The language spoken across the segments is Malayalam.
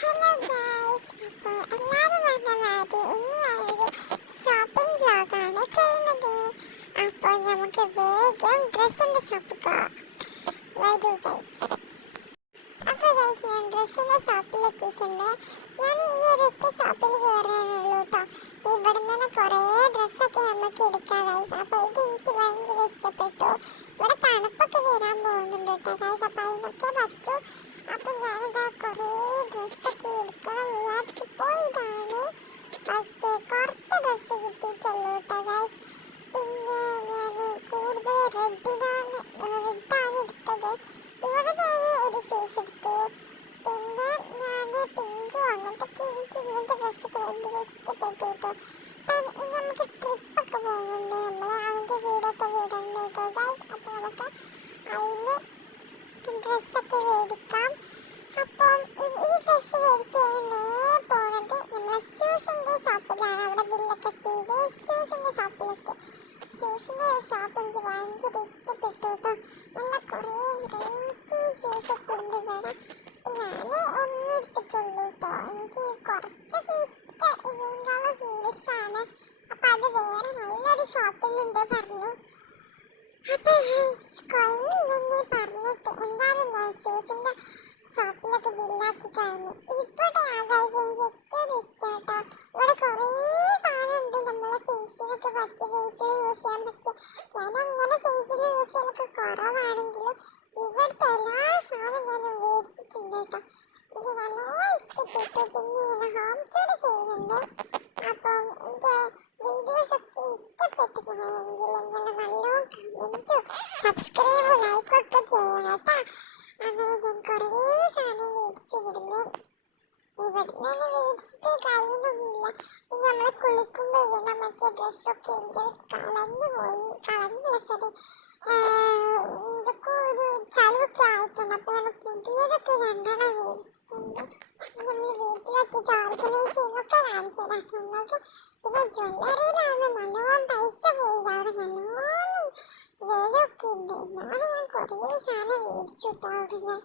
ഹലോ ഗൈസ്, അപ്പോൾ എല്ലാവരും പറഞ്ഞ മാതിരി ഇന്ന് ഞാനൊരു ഷോപ്പിംഗ് വ്ലോഗാണ് ചെയ്യുന്നത്. അപ്പോൾ നമുക്ക് വേഗം ഡ്രസ്സിൻ്റെ ഷോപ്പിൽ പോകാം. വരൂ ഗൈസ്. അപ്പോൾ ഗൈസ്, ഞാൻ ഡ്രസ്സിൻ്റെ ഷോപ്പിലെത്തിയിട്ടുണ്ട്. ഞാൻ ഈ ഒരൊറ്റ ഷോപ്പിൽ കയറാനുള്ളൂ കേട്ടോ. ഇവിടെ നിന്ന് കുറേ ഡ്രസ്സൊക്കെ നമുക്ക് എടുക്കാം ഗൈസ്. അപ്പോൾ ഇത് എനിക്ക് ഭയങ്കര ഇഷ്ടപ്പെട്ടു. ഇവിടെ തണുപ്പൊക്കെ വരാൻ പോകുന്നുണ്ട് കേട്ടോ ഗൈസ്. അപ്പോൾ അതിനൊക്കെ പറ്റൂ. അപ്പം ഞാനിതാ കുറേ ഡ്രസ്സൊക്കെ എടുക്കണം വിചാരിച്ചു പോയതാണ്. പക്ഷേ കുറച്ച് ഡ്രസ്സ് കിട്ടിയിട്ടുള്ളൂ കേട്ടോ ഗൈസ്. പിന്നെ ഞാൻ കൂടുതൽ റെഡാണ് എടുത്തത്. ഇവിടെ ഞാൻ ഒരു ഷൂസ് എടുത്തു. പിന്നെ ഞാൻ പിങ്കും അങ്ങനത്തെ എനിക്ക് ഇങ്ങനത്തെ ഡ്രസ്സൊക്കെ ഭയങ്കര ഇഷ്ടപ്പെട്ടു കേട്ടോ. അപ്പം ഇനി നമുക്ക് ട്രിപ്പൊക്കെ പോകുന്നുണ്ട്. നമ്മൾ അതിൻ്റെ വീടൊക്കെ വിടണ്ട് കേട്ടോ ഗൈസ്. അപ്പോൾ നമുക്ക് അതിന് ഡ്രസ്സൊക്കെ മേടിക്കാം. അപ്പം ഈ ഡ്രസ്സ് മേടിച്ച് നേരെ പോകുന്നത് നമ്മളെ ഷൂസിൻ്റെ ഷോപ്പിലാണ്. അവിടെ ബില്ലൊക്കെ ചെയ്ത് ഷൂസിൻ്റെ ഷോപ്പിലെത്തി. ഷൂസിൻ്റെ ഷോപ്പ് എനിക്ക് ഭയങ്കര ഇഷ്ടപ്പെട്ടു കേട്ടോ. നല്ല കുറേ വെറൈറ്റി ഷൂസൊക്കെ ഉണ്ട് ഇവിടെ. ഞാൻ ഒന്നെടുത്തിട്ടുള്ളൂ കേട്ടോ. എനിക്ക് കുറച്ചൊക്കെ ഇഷ്ടം ഇതിനേക്കാളും ഹീൽസാണ്. അപ്പം അത് വേറെ നല്ലൊരു ഷോപ്പിലുണ്ട് പറഞ്ഞു. അപ്പം കഴിഞ്ഞില്ലെന്ന് പറഞ്ഞിട്ട് എന്തായാലും ഞാൻ ഷൂസിൻ്റെ ഷോപ്പിലൊക്കെ ബില്ലാക്കി കഴിഞ്ഞു. ഇവിടെ ആകാശം എനിക്ക് ഏറ്റവും ഇഷ്ടം കേട്ടോ. ഇവിടെ കുറേ സാധനമുണ്ട് നമ്മളെ ഫേസിലൊക്കെ പറ്റിയ, ഫേസിൽ യൂസ് ചെയ്യാൻ പറ്റിയ. ഞാൻ അങ്ങനെ ഫേസിൽ യൂസ് ചെയ്യലൊക്കെ കുറവാണെങ്കിലും ഇവിടുത്തെ എല്ലാ സാധനവും ഞാൻ മേടിച്ചിട്ടുണ്ട് കേട്ടോ. എനിക്ക് നല്ലോണം ഇഷ്ടപ്പെട്ടു. പിന്നെ ഇങ്ങനെ ഹോം ടൂർ ചെയ്യുന്നുണ്ട്. അപ്പം എൻ്റെ വീഡിയോസൊക്കെ ഇഷ്ടപ്പെട്ടിട്ടുണ്ടെങ്കിൽ നിങ്ങൾ നല്ലോണം കമൻറ്റും സബ്സ്ക്രൈബും ലൈക്കൊക്കെ ചെയ്യണം കേട്ടോ. അങ്ങനെ ഞാൻ കുറേ സാധനം മേടിച്ചു ഇവിടുന്ന് മേടിച്ചിട്ട് കഴിയുന്നൊന്നുമില്ല. പിന്നെ നമ്മൾ കുളിക്കുമ്പോൾ ഇടുന്ന മറ്റേ ഡ്രസ്സൊക്കെ എനിക്ക് കളഞ്ഞു സോറി ഇതൊക്കെ ഒരു ചളിവൊക്കെ ആയിട്ടുണ്ട്. അപ്പോൾ നമ്മൾ പുതിയതൊക്കെ രണ്ടെണ്ണം മേടിച്ചിട്ടുണ്ട്. നമ്മൾ വീട്ടിലെത്തിച്ച് ഓർഗനൈസ് ചെയ്യുന്നൊക്കെ കാണിച്ചു തരാം നിങ്ങൾക്ക്. പിന്നെ ജ്വല്ലറിയിലാണ് നല്ലോണം പൈസ പോയത്. അവിടെ നല്ലോണം വിലയൊക്കെ ഉണ്ട്. എന്നാലും ഞാൻ കുറേ സാധനം മേടിച്ചു കേട്ടോ അവിടുന്ന്.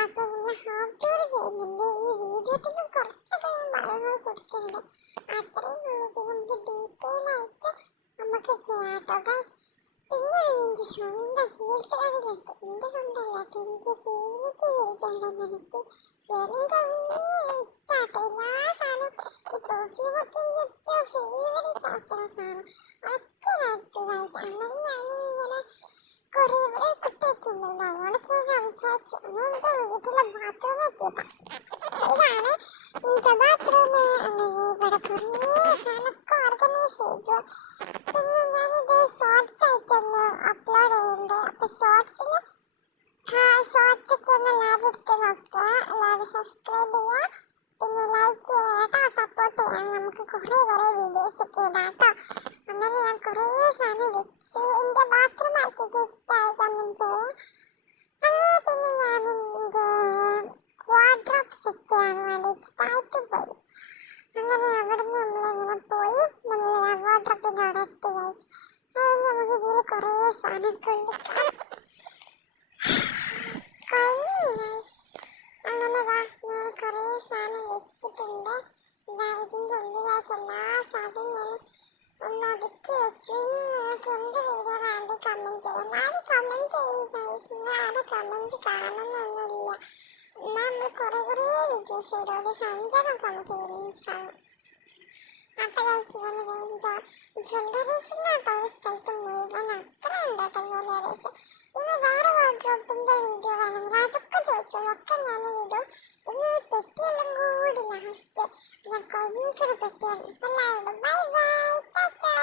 അപ്പോൾ നമ്മൾ ഹോം ടൂർ ചെയ്യുന്നുണ്ട്. ഈ വീഡിയോത്തിൽ നിന്ന് കുറച്ചൊക്കെ ഞാൻ ഭാഗങ്ങൾ കൊടുക്കുന്നുണ്ട്. അത്രയേ ഉള്ളൂ. പിന്നെ നമുക്ക് ഡീറ്റെയിൽ ആയിട്ട് നമുക്ക് ചെയ്യാം കേട്ടോ ഗൈസ്. പിന്നെ എനിക്ക് സ്വന്തം ഹീൽസ് കടയിലുണ്ട്. എൻ്റെ സ്വന്തമല്ല, എനിക്ക് ഫേവറേറ്റ് ഹീൽസാണ്. എനിക്ക് എനിക്ക് ഭയങ്കര ഇഷ്ടമാട്ടോ എല്ലാ സാധനവും. ഈ പെർഫ്യൂമൊക്കെ എനിക്ക് ഏറ്റവും ഫേവറേറ്റ് ആയിട്ടുള്ള സാധനം. ഒക്കെ മേടിച്ചു ഗൈസ്. അങ്ങനെ ഞാനിങ്ങനെ കുറേ ഇവിടെ കുട്ടിയൊക്കെ ഉണ്ട്. അതിനോടൊക്കെ സംസാരിച്ചു. അങ്ങനെ എൻ്റെ വീട്ടിലെ ബാത്റൂം എത്തിയപ്പോൾ ഇതാണ് എൻ്റെ ബാത്റൂം. അങ്ങനെ ഇവിടെ കുറേ സാധനമൊക്കെ ഓർഗനൈസ് ചെയ്തു. പിന്നെ ഞാനിത് ഷോർട്സ് ആയിട്ടൊന്ന് അപ്ലോഡ് ചെയ്യുന്നുണ്ട്. അപ്പോൾ ഷോർട്സൊക്കെ ഒന്ന് എല്ലാവരും എടുത്ത് നോക്കുക. എല്ലാവരും സബ്സ്ക്രൈബ് ചെയ്യുക. പിന്നെ ലൈക്ക് ചെയ്യുക കേട്ടോ. സപ്പോർട്ട് ചെയ്യാം. നമുക്ക് കുറേ വീഡിയോസൊക്കെ ഇടാം കേട്ടോ. അങ്ങനെ ഞാൻ കുറേ സാധനം വെച്ചു. എൻ്റെ ബാത്റൂം ആക്കിയിട്ട് ഇഷ്ടമായി കമൻറ്റ് ചെയ്യാം. അങ്ങനെ പിന്നെ ഞാൻ എൻ്റെ വാർഡ്രോബ് സെറ്റ് ചെയ്യാൻ വേണ്ടിയിട്ട് താഴത്ത് പോയി. അങ്ങനെ അവിടെ നിന്ന് നമ്മളിങ്ങനെ പോയി നമ്മൾ വാർഡ്രോബിൻ്റെ അവിടെ എത്തി. നമുക്ക് ഇതിൽ കുറേ സാധനം കൊള്ളിക്കാം. അങ്ങനെ ഞാൻ കുറേ സാധനം വെച്ചിട്ടുണ്ട്. ഇതിൻ്റെ ഉള്ളിലായിട്ട് എല്ലാ സാധനവും ഞാൻ ഒന്ന് ഒതുക്കി വെച്ചു. ഇനി നിങ്ങൾക്ക് എന്ത് വീഡിയോ വേണ്ടി കമൻറ്റ് ചെയ്യാം. ആരും കമൻറ്റ് ചെയ്യുക. ആരും കമൻറ്റ് കാണണമെന്നൊന്നുമില്ല. എന്നാൽ നമ്മൾ കുറേ വീഡിയോസ് ഇടും. ഒരു സഞ്ചാരമൊക്കെ നമുക്ക് വരും. അപ്പോൾ ഞാൻ ജ്വല്ലറീസിനാട്ടോ ഒരു സ്ഥലത്ത് മുഴുവൻ അത്ര ഉണ്ട് കേട്ടോ ജ്വല്ലറീസ്. ഇനി വേറെ വാർഡ്രോബിൻ്റെ വീഡിയോ വേണമെങ്കിൽ അതൊക്കെ ചോദിച്ചോളൂ. ഒക്കെ ഞാൻ വിടും. ഇനി ഈ പെട്ടിയെല്ലാം കൂടി ലാസ്റ്റ് ഞാൻ കൊഞ്ഞിക്കൊരു പെട്ടിയാണ്. എല്ലാവരോടും ബൈ ബൈ, ടാറ്റാ.